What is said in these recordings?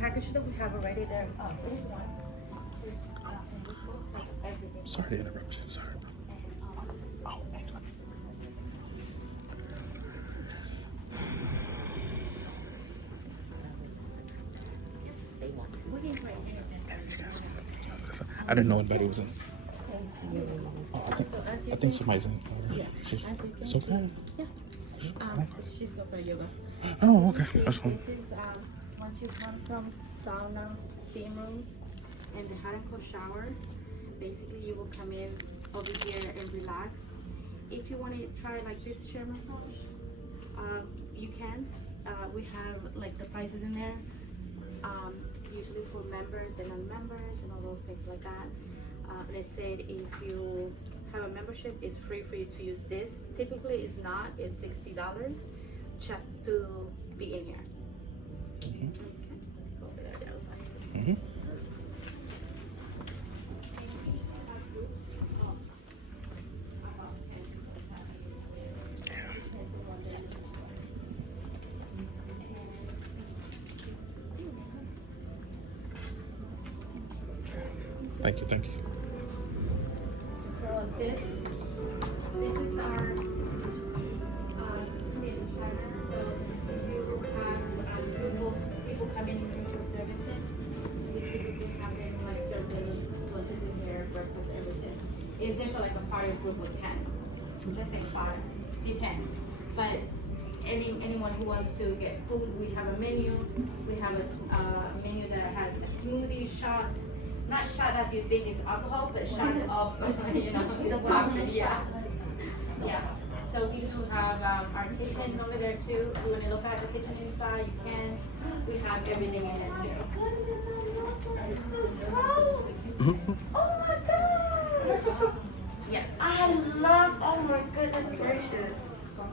package that we have already there. This one. Everything. Sorry to interrupt you. Sorry. Oh, Angela. They want to. We can try it. I didn't know anybody was in. Oh, So as you I think somebody's in. Yeah. It's okay. Yeah. She's going for yoga. Oh, okay. So That's fine. this is once you come from sauna, steam room, and the hot and cold shower. Basically, you will come in over here and relax. If you want to try like this chair massage, you can. We have like the prices in there. Usually for members and non-members and all those things like that. They said if you have a membership, it's free for you to use this. Typically, it's not. It's $60 just to be in here. Okay. Over there, the outside. Thank you, thank you. So this is our cleaning pattern. So you have a group of people coming in for services. We typically have them like serve them lunches in here, breakfast, everything. If there's like a party group of 10, let's say 5, depends. But anyone who wants to get food, we have a menu. We have a menu that has a smoothie, shot. Not shot as you think is alcohol, but shot of, you know, the toxin, yeah. Yeah. So we do have our kitchen over there too. If you want to look at the kitchen inside, you can. We have everything in there too. Oh my gosh! Yes. I love, oh my goodness gracious.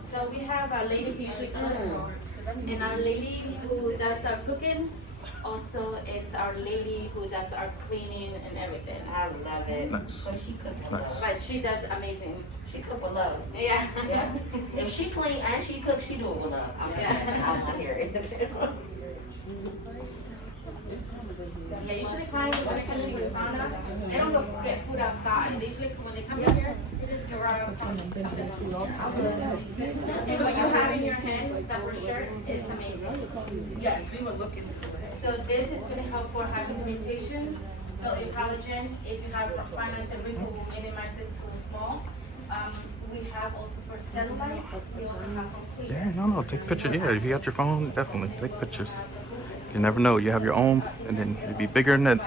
So we have our lady who usually comes, and our lady who does our cooking. Also, it's our lady who does our cleaning and everything. I love it. Nice. So she cook with Nice. love. But she does amazing. She cook with love. Yeah. Yeah. If she clean and she cook, she do it with love. I want to hear it. Yeah, usually clients when they come to the sauna, they don't go get food outside. They usually when they come in here, they just go right out front. And what you have in your hand, that brochure, it's amazing. Yes, we were looking for that. So this is going to help for hyperpigmentation, build your collagen. If you have fine lines and wrinkles, we'll minimize it to small. We have also for cellulite. We also have complete. Yeah, no, take pictures. Yeah, if you got your phone, definitely take pictures. You never know. You have your own, and then it'd be bigger than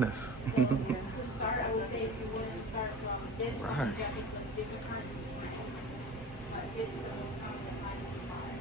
this. To start, I would say if you want to start from this one, Right. you have to put different kinds. But this is the most common line to buy.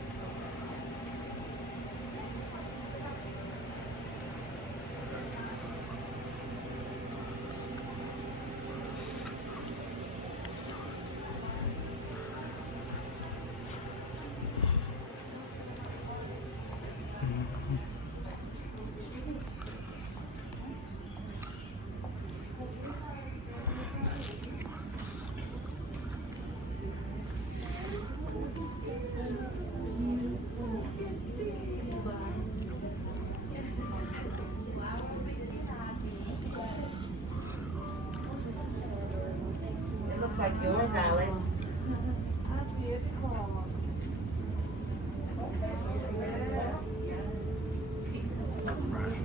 It looks like yours, Alex.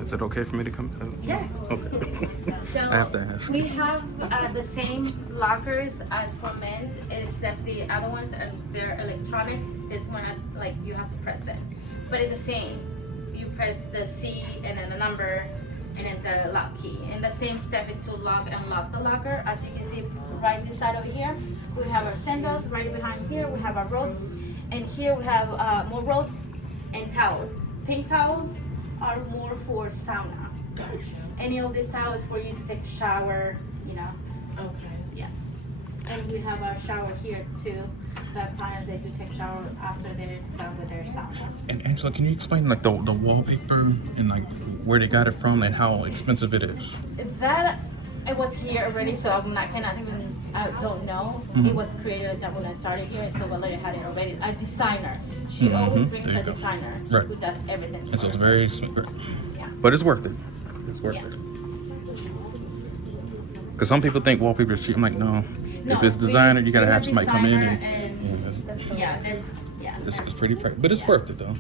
Is it okay for me to come? Yes. Okay. So I have to ask. we have the same lockers as for men's, except the other ones they're electronic. This one, like you have to press it, but it's the same. You press the C and then the number and then the lock key. And the same step is to lock and unlock the locker. As you can see, right this side over here, we have our sandals. Right behind here, we have our ropes, and here we have more ropes and towels. Pink towels are more for sauna. Any of this towel is for you to take a shower, you know. Okay. Yeah. And we have our shower here too. The clients, they do take shower after they're done with their sauna. And Angela, can you explain like the wallpaper and like where they got it from and how expensive it is? That it was here already, so cannot even, I don't know. It was created like that when I started here, so Valeria had it already. A designer. She always brings There you a go. designer Right. who does everything. And so it's very expensive. Yeah. But it's worth it. It's worth it. Because some people think wallpaper is cheap. I'm like, no. If it's designer, you gotta have somebody come in and it's pretty pricey. But it's worth it though.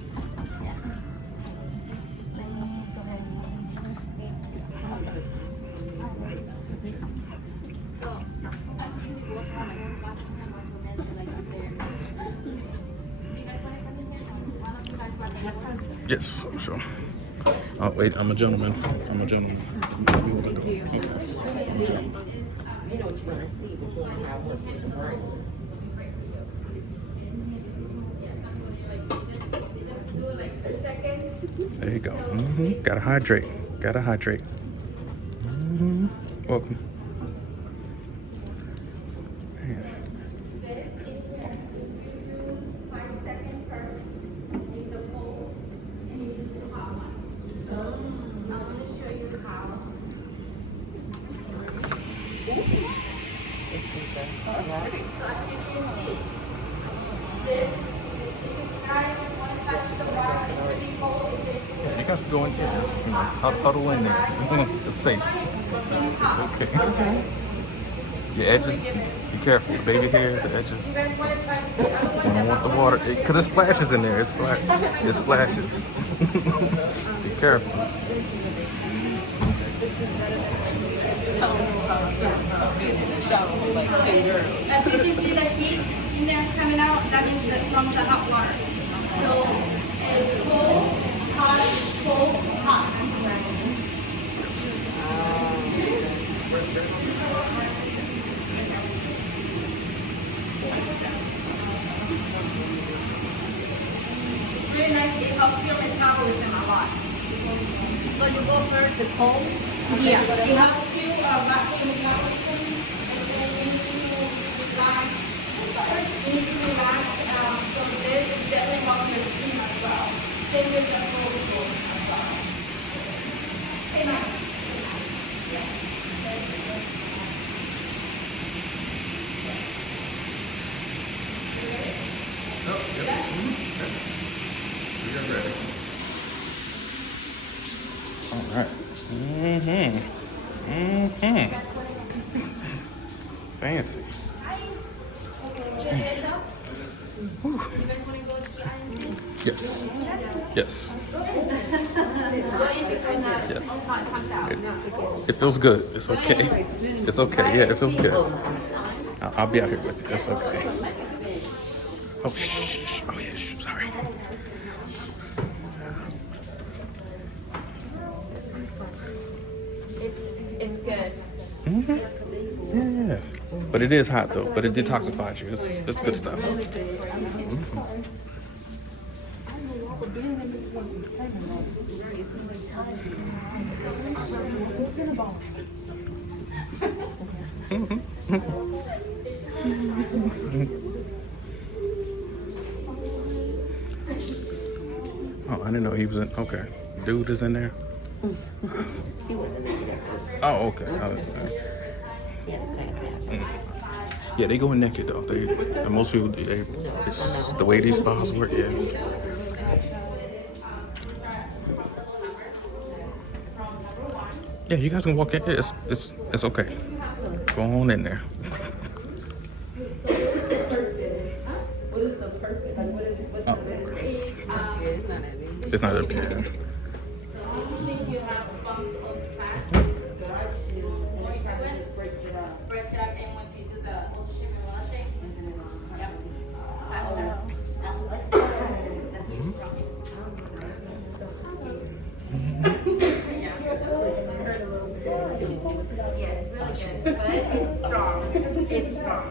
Yes, I'm sure. Oh wait, I'm a gentleman. I'm a gentleman. You know what you want to see, but you don't know how it works with the brain. There you go. Gotta hydrate. Gotta hydrate. Welcome. Man. Yeah, you guys can go in here. Huddle in there. It's safe. It's okay. Your edges, be careful. The baby hair, the edges. You don't want the water, because it splashes in there. It splashes. Be careful. As you can see, the heat in there coming out, that is from the hot water. So it's cold, hot, cold, hot. Really nice, it helps your metabolism a lot. So you go first the cold. Yeah, it helps you back to the metabolism. And then you need to relax. You need to relax. So this definitely helps your skin as well. Same with the cold as well. Hey, man. Yeah. All right. Fancy. Yes. Yes. Yes. It feels good. It's okay. It's okay. Yeah, it feels good. I'll be out here with you. It's okay. Oh, shh. Oh, yeah, shh. Sorry. It's good. Yeah. But it is hot though. But it detoxifies you. It's good stuff. Oh, I didn't know he was in. Okay. Dude is in there? He wasn't in there. Oh, okay. Yeah, they go in naked though. And most people, it's the way these spas work, yeah. Yeah, you guys can walk in. It's okay. Go on in there. Oh. It's not a big deal. You have a box of fat. Press it up, and once you do the ultra shimmer washing, faster. Yes, really good, but it's strong. It's strong.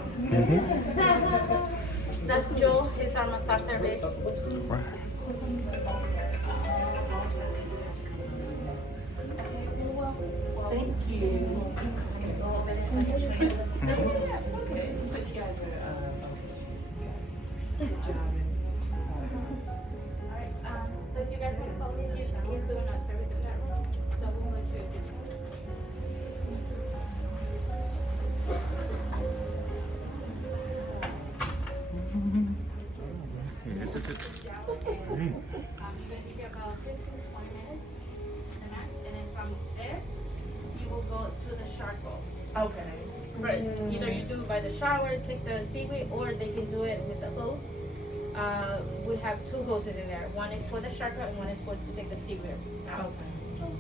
That's Joel. He's our massage therapist. Right. Thank you. So if you guys want to follow me, he's doing a service in that room. So we'll let you this one. You're going to be here about 15 to 20 minutes. the max, and then from this, you will go to the charcoal. Okay. Right. Either you do it by the shower, take the seaweed, or they can do it with the hose. We have two hoses in there. One is for the charcoal and one is for to take the seaweed out. Okay.